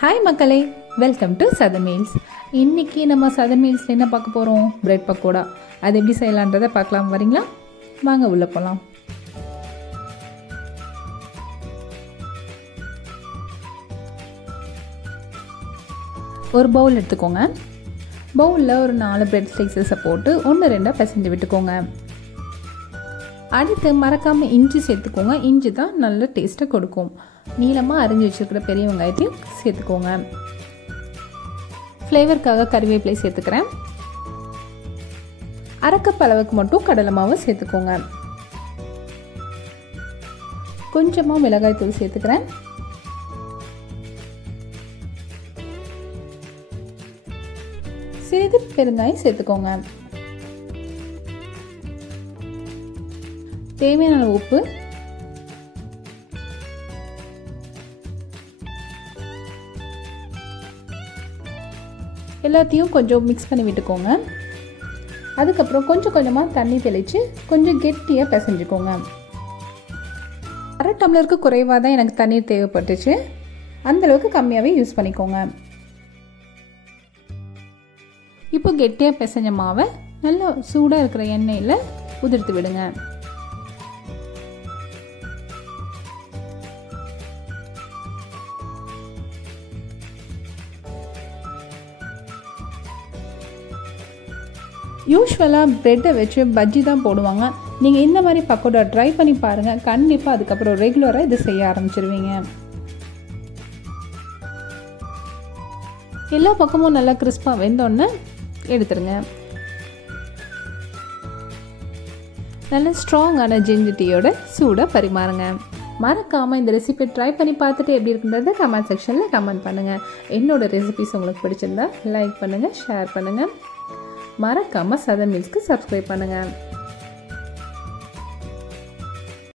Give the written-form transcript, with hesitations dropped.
Hi மக்களே, welcome to Sathan meals. இன்றைக்கி நம்ம சதன் மீல்ஸில் என்ன பார்க்க போகிறோம்? பிரெட் பக்கோடா. அது எப்படி செய்யலான்றதை பார்க்கலாம். வரீங்களா? வாங்க உள்ளே போகலாம். ஒரு பவுல் எடுத்துக்கோங்க. பவுலில் ஒரு 4 பிரெட் ஸ்லைசஸை போட்டு 1-2 பிசைஞ்சு விட்டுக்கோங்க. அடுத்து மறக்காமல் இஞ்சி சேர்த்துக்கோங்க. இஞ்சி தான் நல்ல டேஸ்ட்டை கொடுக்கும். நீளமாக அரிஞ்சு வச்சுருக்கிற பெரிய வெங்காயத்தையும் சேர்த்துக்கோங்க. ஃப்ளேவருக்காக கறிவேப்பிலை சேர்த்துக்கிறேன். 1/2 கப் அளவுக்கு மட்டும் கடலை மாவு சேர்த்துக்கோங்க. கொஞ்சமாக மிளகாய் தூள் சேர்த்துக்கிறேன். சிறிது பெருங்காயம் சேர்த்துக்கோங்க. தேவையான உப்பு, எல்லாத்தையும் கொஞ்சம் மிக்ஸ் பண்ணி விட்டுக்கோங்க. அதுக்கப்புறம் கொஞ்சம் கொஞ்சமாக தண்ணி தெளித்து கொஞ்சம் கெட்டியாக பிசைஞ்சுக்கோங்க. 1/2 டம்ளருக்கு குறைவாக தான் எனக்கு தண்ணீர் தேவைப்பட்டுச்சு. அந்தளவுக்கு கம்மியாகவே யூஸ் பண்ணிக்கோங்க. இப்போ கெட்டியாக பிசைஞ்ச மாவை நல்லா சூடாக இருக்கிற எண்ணெயில் உதிர்த்து விடுங்க. யூஸ்வலாக ப்ரெட்டை வச்சு பஜ்ஜி தான் போடுவாங்க. நீங்கள் இந்த மாதிரி பக்கோடா ட்ரை பண்ணி பாருங்கள். கண்டிப்பாக அதுக்கப்புறம் ரெகுலராக இது செய்ய ஆரம்பிச்சிருவீங்க. எல்லா பக்கமும் நல்லா கிறிஸ்பாக வெந்தோடனே எடுத்துருங்க. நல்ல ஸ்ட்ராங்கான ஜிஞ்சர் டீயோட சூடாக பரிமாறுங்க. மறக்காமல் இந்த ரெசிபி ட்ரை பண்ணி பார்த்துட்டு எப்படி இருக்குன்றதை கமெண்ட் செக்ஷனில் கமெண்ட் பண்ணுங்கள். என்னோடய ரெசிபிஸ் உங்களுக்கு பிடிச்சிருந்தா லைக் பண்ணுங்கள், ஷேர் பண்ணுங்கள். மறக்காமல் சதன் மீல்ஸ்க்கு சப்ஸ்கிரைப் பண்ணுங்கள்.